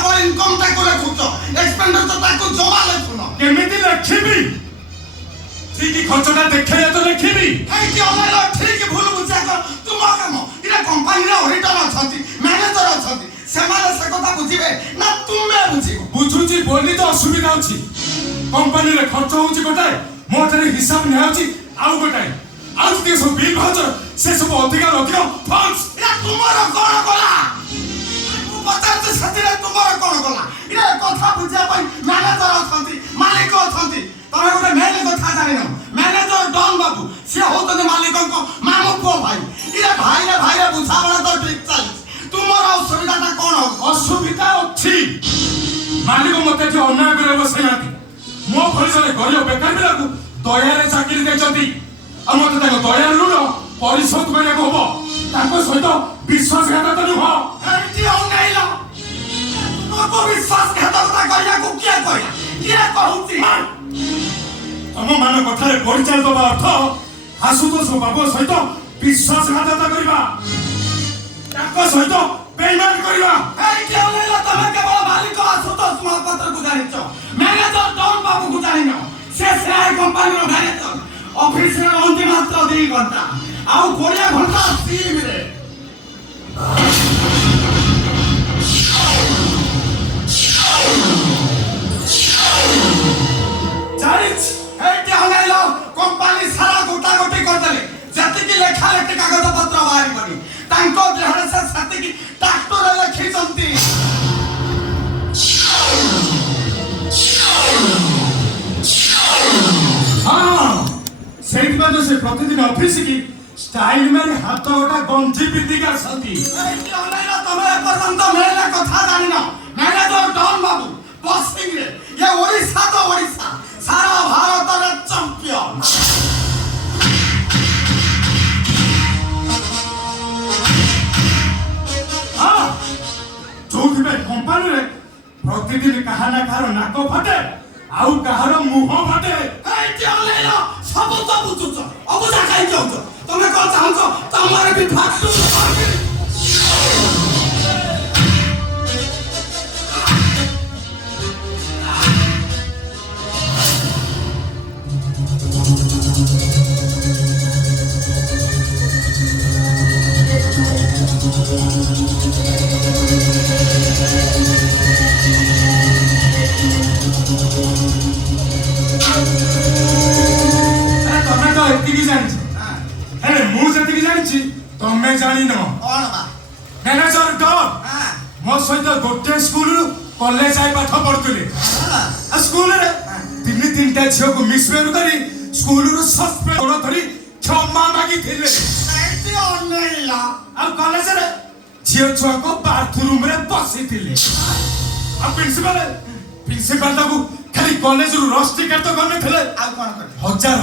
सब इनकम टाको लेखुच एक्सपेंडिचर टाको जमा लेखुन केमिति लेखिबी ठीक खर्चटा देखले तो लेखिबी काई कि अनैला ठीक भूल बुझा कर तुम काम इरा कंपनी रे ऑडिटर अछंती मैनेजर अछंती सेमाने से कथा बुझिबे ना तुमे बुझिबो बुझुची बोली तो असुविधा अछि कंपनी रे खर्च होची गोटाए मोटरे हिसाब नै होची आउ गोटाए आज के सब बिल भाउचर से सब अधिकार फंड्स इरा तुमरो कोन कोला पचास सतिरे तुमरो कोन कोला इरा कथा बुझा पई मैनेजर अछंती मालिक अछंती तमे गोटे मेल कथा जानिनो मैनेजर डॉन बाबू से होतने मालिक को मामू को भाई इरा भाई रे बुझावना तो ठीक चली तुमरो असुविधाटा कोन असुविधा अछि मालिक मते जो अन्याय करे बसैनाती मो परिसरे गरियो बेकार बिलाकू दयारे चाकरी देचंती आ मते ताको दयार ऋण परिशोध करे को हो ताको सहित विश्वासघातकता नु हो एटी अनैला तुमको विश्वासघातकता करिया को किया कहूची तम मान कथारे परिचालित बा अर्थ आशुतोष बाबू सहित विश्वासघातकता करिबा ताको सहित पेमेंट करिबा एटी अनैला तमे केवल मालिक आशुतोष महापात्र को जानिचो मैनेजर डॉन बाबू को जानिनो से शेयर कंपनी रो मैनेजर ऑफिस रे रहंती मात्र 2 घंटा आउ 20 घंटा टीम रे जानिच एटी अनैला कंपनी सारा गोटा गोटी कर देले जति कि लेखा लेखी कागज पत्र बाहर करी तांको देहरे से सति कि ट्रैक्टर लेखि जंती से प्रतिदिन ऑफिस की स्टाइल में हाथ गोटा गंजी पिंदी का सती एटी अनैला तमे पर्यंत मेले कथा जानिनो मैनेजर डॉन बाबू बॉसिंग रे ये ओडिशा तो ओडिशा सारा भारत रे चैंपियन जो भी कंपनी रे प्रतिदिन कहा ना कहार नाक फाटे आउ कहार मुह फाटे एटी अनैला सब तो बुझुछ अबुझा काई जाउछ तमे को चाहछो तमरे भी फाटू तमे जानी न कोन बा मैनेजर डॉन मो सहित गोटे स्कूल कॉलेज आई पाठ पढुतले आ स्कूल रे तीन टा झियो को मिसबेर करी स्कूल रो सस्पेंड धरी क्षमा मागी थिले एटी अनैला आ कॉलेज रे झियो छुआ को बाथरूम रे बसी थिले आ प्रिंसिपल ताबू खाली कॉलेज रो रस्टी कर तो करने थिले आ कोन कर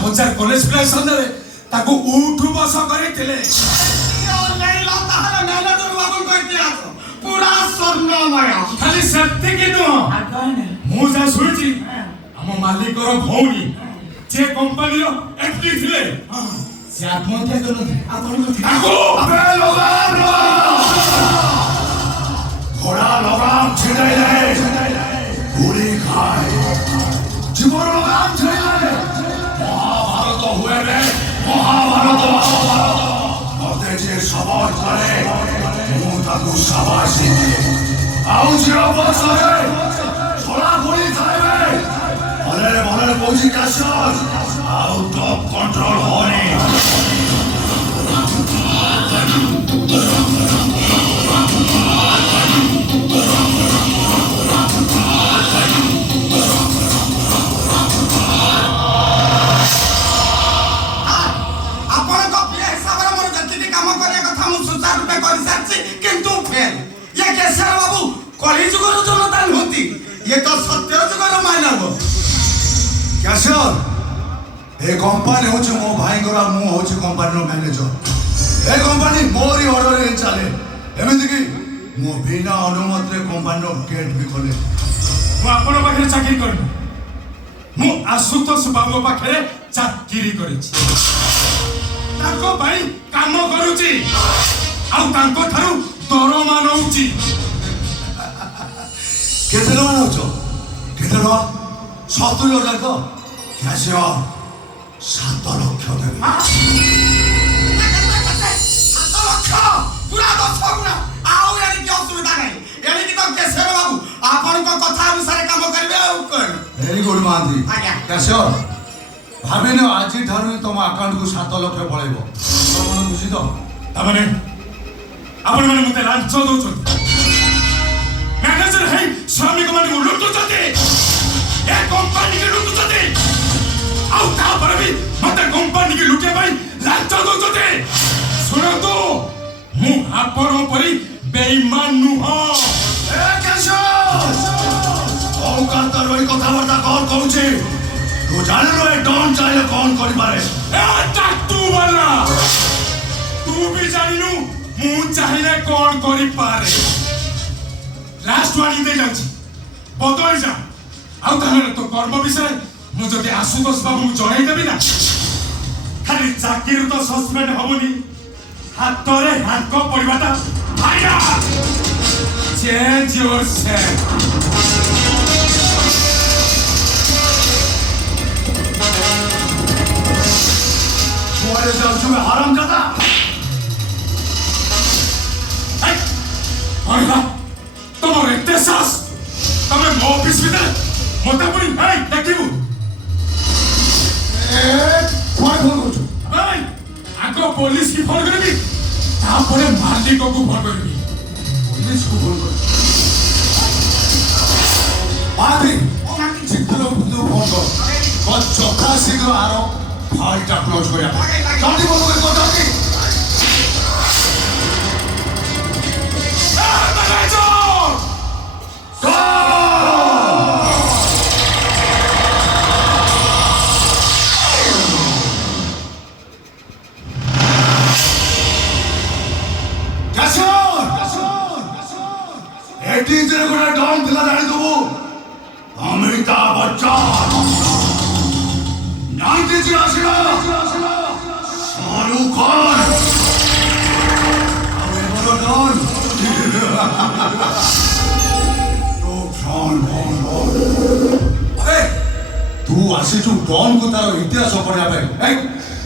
हजार कॉलेज प्ले संदरे ताको उठु बस करी थिले अनैला ताहले मैनेजर बाबू को इतिहास पूरा स्वर्णमय खाली सत्य की नु आ कहने मु जा सुनची हम मालिक रो भौनी जे कंपनी रो एफडी थिले से आत्महत्या करन आपण को ताको अबे लगाम घोड़ा लगाम छिड़ाइले गोली खाए जीवन लगाम छिड़ाइले महाभारत हुए रे महाभारत मते जे सवाल करे मु ताको शाबाशी दिए आउ जे अवसरे छोड़ा गोली खाए भले पहुंची काशर आउट ऑफ कंट्रोल होने ए कंपनी होचे मो भाई गोरा मु होचे कंपनी रो मैनेजर ए कंपनी मोरी ऑर्डर रे चले एमिति कि मो बिना अनुमति रे कंपनी रो गेट भी खोले मु आपण पाखरे चाकरी करनु मु आशुतोष बाबू पाखरे चाकरी करिछि ताको भाई काम करूछि आ ताको थारु दरमा नउछि କେତେ ଟଙ୍କା ନେଉଛ? କେତେ ଟଙ୍କା? 70,000 ତ? କ୍ୟାସିୟର 7 ଲକ୍ଷ ଦେବି। କେତେ? 7 ଲକ୍ଷ ପୁରା 10 ଗୁଣା। ଆଉ ଏଣିକି ଅସୁବିଧା ନାହିଁ। ଏଣିକି ତ କେଶର ବାବୁ ଆପଣଙ୍କ କଥା ଅନୁସାରେ କାମ କରିବେ ଆଉ କଣ। Very good Mohanty. ଆଜ୍ଞା। କ୍ୟାସିୟର ଭାବିନି ଆଜିଠାରୁ ହିଁ ତମ ଆକାଉଣ୍ଟକୁ 7 ଲକ୍ଷ ପଳେଇବ। ତମ ଖୁସି ତ? ତାମାନେ ଆପଣମାନେ ମୋତେ ଲାଞ୍ଚ ଦଉଛନ୍ତି, ମ୍ୟାନେଜର ହେଇ ଶ୍ରମିକମାନଙ୍କୁ ଲୁଟୁଛନ୍ତି, ଏ କମ୍ପାନୀକି ଲୁଟୁଛନ୍ତି, ଆଉ ତାପରେ ବି ମୋତେ କମ୍ପାନୀକି ଲୁଟିବା ପାଇଁ ଲାଞ୍ଚ ଦଉଛନ୍ତି। ଶୁଣନ୍ତୁ, ମୁଁ ଆପଣଙ୍କ ପରି ବେଇମାନ ନୁହଁ। ଏ କ୍ୟାସିୟର ଅଉକାତ ରହି କଥାବାର୍ତ୍ତା କଣ କହୁଛି? ତୁ ଜାଣିଲୁ ଏ ଡନ୍ ଚାହିଁଲେ କଣ କରିପାରେ? ଏ ଟାଟୁ ବାଲା, ତୁ ବି ଜାଣିନୁ ମୁଁ ଚାହିଁଲେ କଣ କରିପାରେ। ଲାଷ୍ଟ ୱାର୍ନିଂ ଦେଇ ଯାଉଛି, ବଦଳି ଯା। ଆଉ ତାହେଲେ ତୋ କର୍ମ ବିଷୟରେ ମୁଁ ଯଦି ଆଶୁତୋଷ ବାବୁଙ୍କୁ ଜଣେଇଦେବି ନା, ଖାଲି ଚାକିରି ତ ସସ୍ପେଣ୍ଡ ହବନି, ହାତରେ ହାତ ପଡ଼ିବାଟା ଫାଇନାଲ। Change your self. କୁଆଡ଼େ ଯାଉଛୁ ବେ ହରାମଜାଦା? ତମର ଏତେ ସାହସ, ତମେ ମୋ ଅଫିସ ଭିତରେ ମତେ ପୁଣି ଦେଖିବୁ? କୁଆଡ଼େ ଫୋନ୍ କରୁଛୁ? ଆଗ ପୋଲିସ କି ଫୋନ କରିବି, ତାପରେ ମାଲିକକୁ ଫୋନ କରିବି। ପୋଲିସକୁ ଫୋନ୍ କରୁଛୁ? ମହାନ୍ତି ଶୀଘ୍ର ଫୋନ୍ କର। ଯଥା ଶୀଘ୍ର ଆର ଫାଇଲଟା କ୍ଲୋଜ୍ କରିବା ପାଇଁ ଜଲ୍ଦି ଫୋନ୍ କରି କହୁଛନ୍ତି। ଏଠି ଯେ ଗୋଟେ ଡନ୍ ଥିଲା ଜାଣିଦେବୁ, ଅମିତାଭ ବଚ୍ଚନ। 90 ଆସିଲା ଶାହରୁଖ ଖାନ। ଆଉ ଏମର ଡନ୍ ତୁ ଆସିଛୁ ଡନ୍କୁ ତାର ଇତିହାସ ପଢ଼ିବା ପାଇଁ।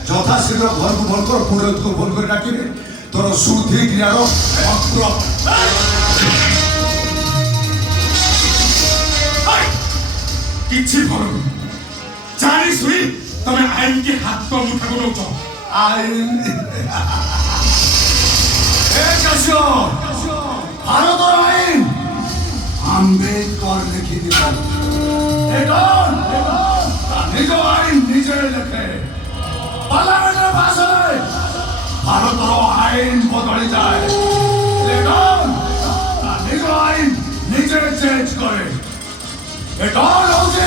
ଯଥା ଶୀଘ୍ର ଘରକୁ ଫୋନ୍ କର, ପୁଣି ଫୋନ୍ କରି ଡାକିବେ ତୋର ସୁଧି କ୍ରିୟାର ମନ୍ତ୍ର। କିଛି ଭଲ ଜାଣି ଶୁଣି ତମେ ଆଇନ କି ହାତ ମୁଠାକୁ ନଉଛ। ଆଇନ ଭାରତର ଆଇନ ଆମ୍ବେଦକର ଲେଖିଥିଲେ। ନିଜ ଆଇନ ନିଜେ ଲେଖେ, ପାର୍ଲାମେଣ୍ଟରେ ପାସ୍ ହେଲେ ଭାରତର ଆଇନ ବଦଳି ଯାଏ। ନିଜ ଆଇନ ନିଜେ ଚେଞ୍ଜ କରେ। এটা হচ্ছে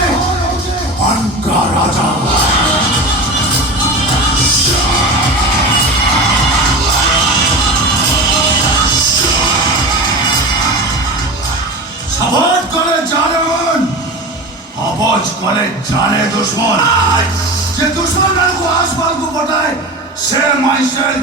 অঙ্কা রাজা। সাপোর্ট করে জানেন, আওয়াজ করে জানে দুশ্মন। যে দুশ্মন को आसपास को पटाए से माइसेल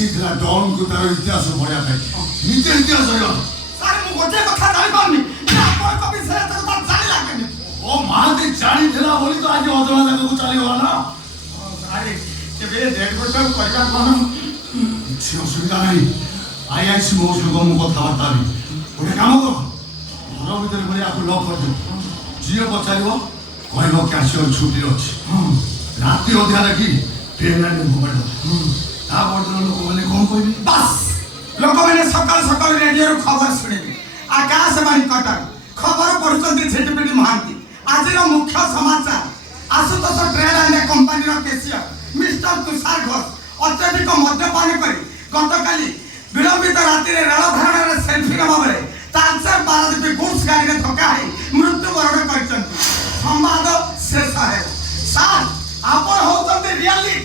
ଆସିଥିଲା ଡନ୍କୁ ତାର ଇତିହାସ ପଢ଼ିବା ପାଇଁ ନିଜେ ଇତିହାସ ହେଇଗଲା ସାର୍ ମୁଁ ଗୋଟିଏ କଥା ଜାଣିପାରୁନି ଆପଣଙ୍କ ବିଷୟରେ ତ କଥା ଜାଣିଲା କେମିତି ଓ ମହାନ୍ତି ଜାଣିଥିଲା ବୋଲି ତ ଆଜି ଅଜଣା ଜାଗାକୁ ଚାଲିଗଲା ନା ଆରେ କେବେ ରେଟ୍ ଗୋଟେ କରିବା କ'ଣ କିଛି ଅସୁବିଧା ନାହିଁ ଆଇଆଇସି ମଉସକୁ ମୁଁ କଥାବାର୍ତ୍ତା ହେବି ଗୋଟେ କାମ କର ଘର ଭିତରେ କରି ଆକୁ ଲକ୍ କରିଦିଅ ଯିଏ ପଚାରିବ କହିବ କ୍ୟାସିୟର ଛୁଟିରେ ଅଛି ରାତି ଅଧିକା ଦେଖି ଟ୍ରେନ୍ ଆଣି ମୋବାଇଲ ତା ପରଦିନ ଲୋକମାନେ କ'ଣ କହିବେ ବାସ୍ ଲୋକମାନେ ସକାଳୁ ସକାଳୁ ରେଡ଼ିଓରୁ ଖବର ଶୁଣିବେ ଆକାଶବାଣୀ କଟକ ଖବର ପଢୁଛନ୍ତି ଝିଟିପିଟି ମହାନ୍ତି ଆଜିର ମୁଖ୍ୟ ସମାଚାର ଆଶୁତୋଷ ଟ୍ରେଡ୍ ଆଣ୍ଡ କମ୍ପାନୀର କେସିୟର ମିଷ୍ଟର ତୁଷାର ଘୋଷ ଅତ୍ୟଧିକ ମଦ୍ୟପାନ କରି ଗତକାଲି ବିଳମ୍ବିତ ରାତିରେ ରେଳ ଧାରଣାରେ ସେଲ୍ଫି ନେବା ବେଳେ ତାଲଚେର ପାରାଦୀପ ଗୁଡ୍ସ ଗାଡ଼ିରେ ଧକ୍କା ହୋଇ ମୃତ୍ୟୁବରଣ କରିଛନ୍ତି ସମ୍ବାଦ ଶେଷ ହେବ ସାର୍ ଆପଣ ହେଉଛନ୍ତି ରିଆଲି